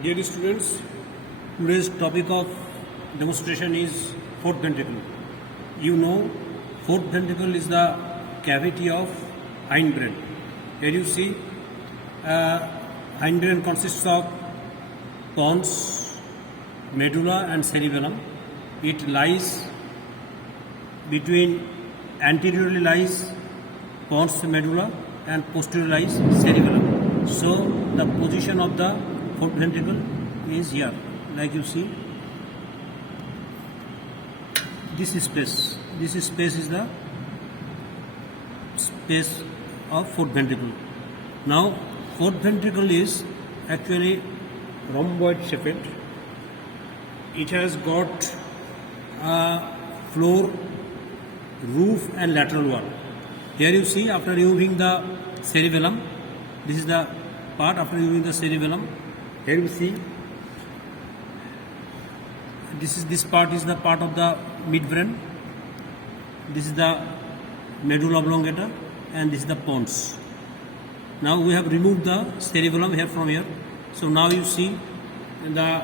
Dear students, today's topic of demonstration is fourth ventricle. You know, fourth ventricle is the cavity of hindbrain. Here you see, hindbrain consists of pons, medulla and cerebellum. It lies between, anteriorly lies pons, medulla, and posteriorly lies cerebellum. So the position of the fourth ventricle is here, like you see. This space is the space of fourth ventricle. Now, fourth ventricle is actually rhomboid shaped. It has got a floor, roof, and lateral wall. Here you see, after removing the cerebellum, this is the part after removing the cerebellum. Here you see, this part is the part of the midbrain. This is the medulla oblongata, and this is the pons. Now we have removed the cerebellum here from here. So now you see the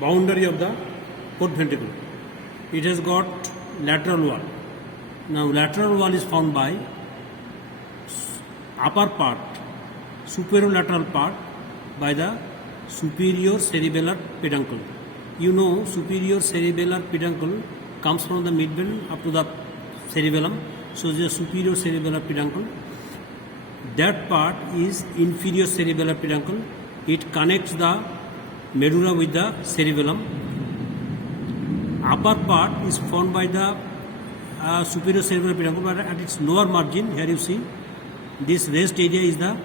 boundary of the fourth ventricle. It has got lateral wall. Now lateral wall is formed by upper part, superolateral part, by the superior cerebellar peduncle. You know, superior cerebellar peduncle comes from the midbrain up to the cerebellum. So the superior cerebellar peduncle. That part is inferior cerebellar peduncle. It connects the medulla with the cerebellum. Upper part is formed by the superior cerebellar peduncle, but at its lower margin, here you see, this raised area is the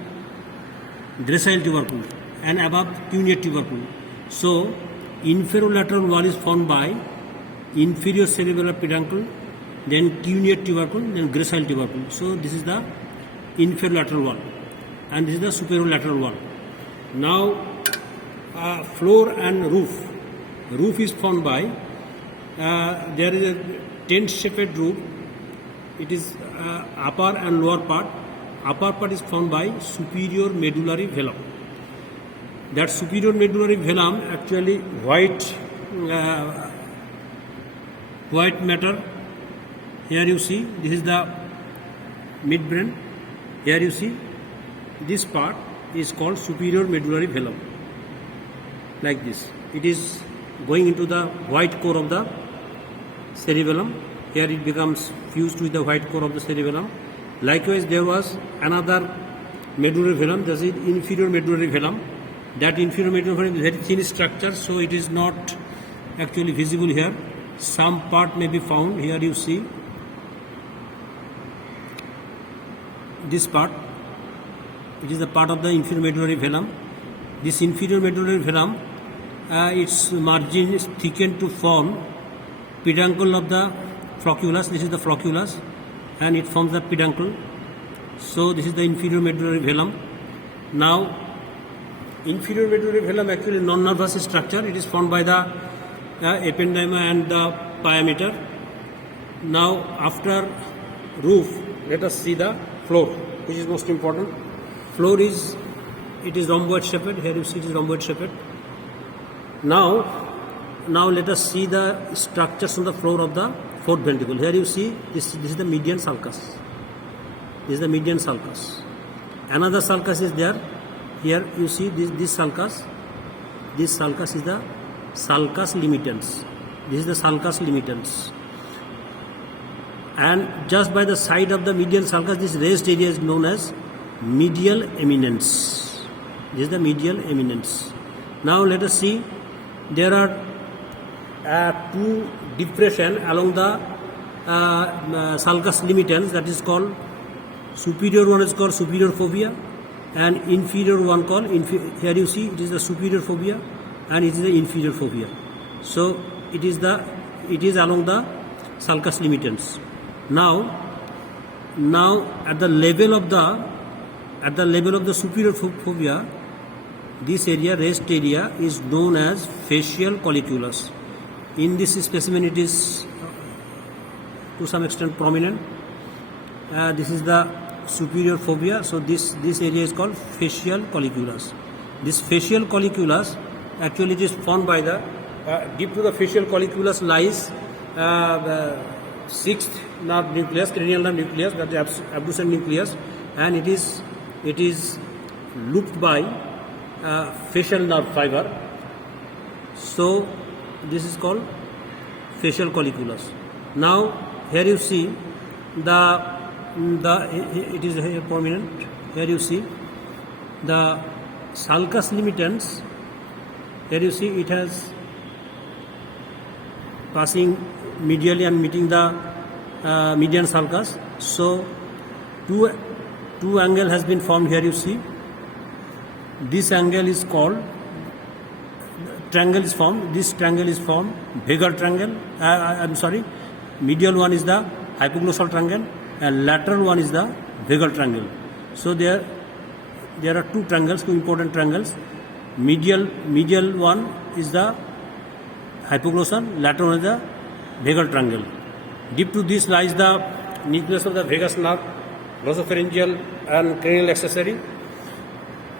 gracile tubercle and above cuneate tubercle. So inferolateral wall is formed by inferior cerebellar peduncle, then cuneate tubercle, then gracile tubercle. So this is the inferolateral wall, and this is the superolateral wall. Now floor and roof. Roof is formed by there is a tent-shaped roof. It is upper and lower part. Upper part is formed by superior medullary velum. That superior medullary velum actually white matter. Here you see, this is the midbrain. Here you see, this part is called superior medullary velum. Like this, it is going into the white core of the cerebellum. Here it becomes fused with the white core of the cerebellum. Likewise, there was another medullary velum, that is inferior medullary velum. That inferior medullary velum is very thin structure, so it is not actually visible here. Some part may be found. Here you see this part. It is the part of the inferior medullary velum. This inferior medullary velum, its margin is thickened to form peduncle of the flocculus. This is the flocculus, and it forms the peduncle. So this is the inferior medullary velum. Now, inferior medullary velum actually non-nervous structure. It is formed by the ependyma and the pyometer. Now, after roof, let us see the floor, which is most important. Floor is, it is rhomboid shaped. Here you see it is rhomboid shaped. Now let us see the structures on the floor of the fourth ventricle. Here you see, this is the median sulcus. This is the median sulcus. Another sulcus is there. Here you see this sulcus. This sulcus is the sulcus limitans. This is the sulcus limitans. And just by the side of the median sulcus, this raised area is known as medial eminence. This is the medial eminence. Now let us see, there are two depression along the sulcus limitans, that is called, superior one is called superior fovea and inferior one called, here you see it is the superior fovea and it is the inferior fovea. So it is along the sulcus limitans. Now at the level of the superior fovea, this area, raised area, is known as facial colliculus. In this specimen, it is to some extent prominent. This is the superior fovea. So this area is called facial colliculus. This facial colliculus actually it is formed by the deep to the facial colliculus lies the sixth nerve nucleus, cranial nerve nucleus, that is abducent nucleus, and it is looped by facial nerve fiber. So this is called facial colliculus. Now here you see it is here prominent. Here you see the sulcus limitans. Here you see it has passing medially and meeting the median sulcus. So two angle has been formed. Here you see this angle is called triangle is formed. This triangle is formed vagal triangle. Medial one is the hypoglossal triangle and lateral one is the vagal triangle. So there are two triangles, two important triangles. Medial one is the hypoglossal, lateral one is the vagal triangle. Deep to this lies the nucleus of the vagus nerve, glossopharyngeal and cranial accessory.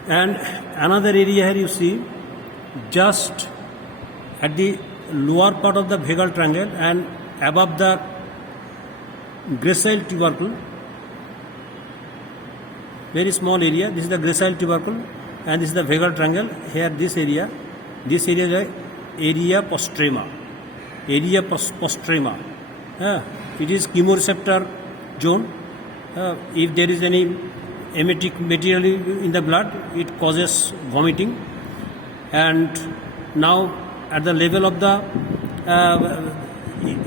And another area here you see just at the lower part of the vagal triangle and above the gracile tubercle, very small area. This is the gracile tubercle and this is the vagal triangle. Here this area is the area postrema. Area postrema. It is chemoreceptor zone. If there is any emetic material in the blood, it causes vomiting. And now at the level of the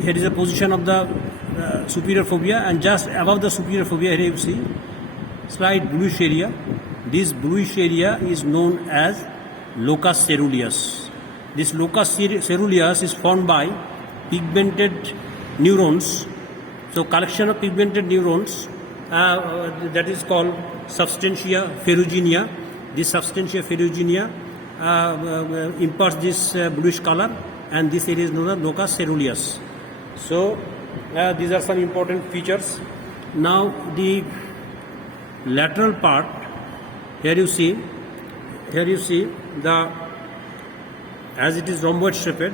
here is the position of the superior fovea, and just above the superior fovea here you see slight bluish area. This bluish area is known as locus ceruleus. This locus ceruleus is formed by pigmented neurons. So collection of pigmented neurons that is called substantia ferruginea. This substantia ferruginea imparts this bluish color, and this area is known as locus ceruleus. So these are some important features. Now the lateral part, here you see the, as it is rhomboid shaped,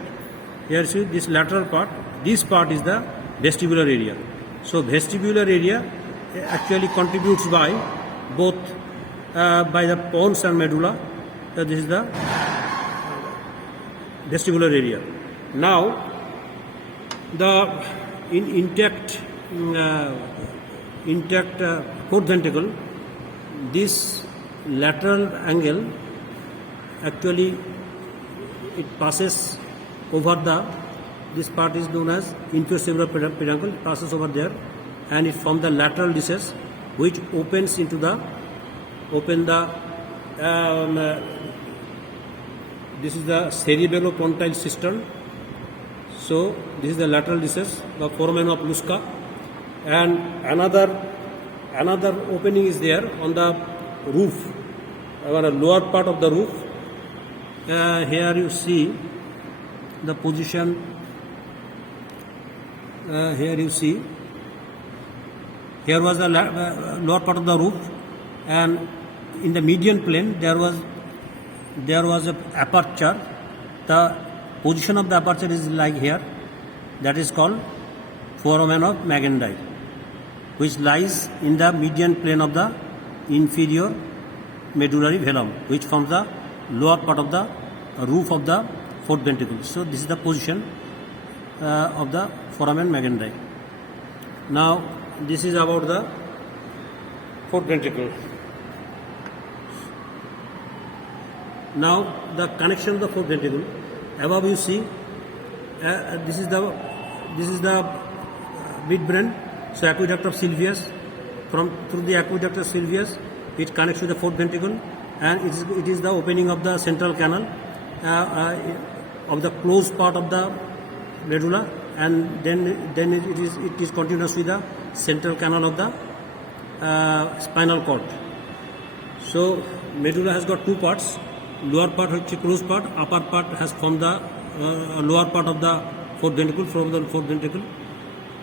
here you see this lateral part. This part is the vestibular area. So vestibular area actually contributes by both by the pons and medulla. This is the vestibular area. Now the intact fourth ventricle, this lateral angle actually it passes over this part is known as inferior peduncle. It passes over there and it forms the lateral discs which opens into this is the cerebellopontine cistern. So this is the lateral discs, the foramen of Lusca, and another opening is there on the roof, on the lower part of the roof. Here you see the position. Here you see here was the lower part of the roof, and in the median plane there was a aperture. The position of the aperture is like here, that is called foramen of Magendie, which lies in the median plane of the inferior medullary velum, which forms the lower part of the roof of the fourth ventricle. So this is the position of the foramen Magendie. Now this is about the fourth ventricle. Now the connection of the fourth ventricle. Above you see this is the midbrain. So aqueduct of Sylvius, through the aqueduct of Sylvius it connects to the fourth ventricle, and it is the opening of the central canal of the closed part of the medulla, and then it is continuous with the central canal of the spinal cord. So medulla has got two parts. Lower part is closed part, upper part has formed the lower part of the fourth ventricle, from the fourth ventricle,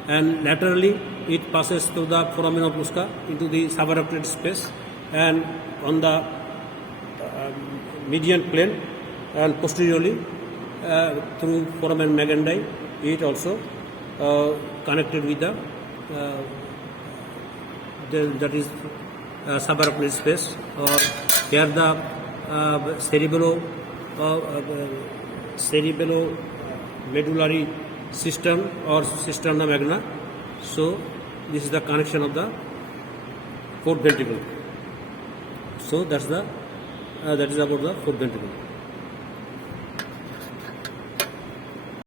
and laterally it passes through the foramen of Lusca into the subarachnoid space, and on the median plane, and posteriorly through foramen magendai, it also connected with that is subarachnoid space, or here the cerebellomedullary system or cisterna magna. So this is the connection of the fourth ventricle. So that is about the fourth ventricle.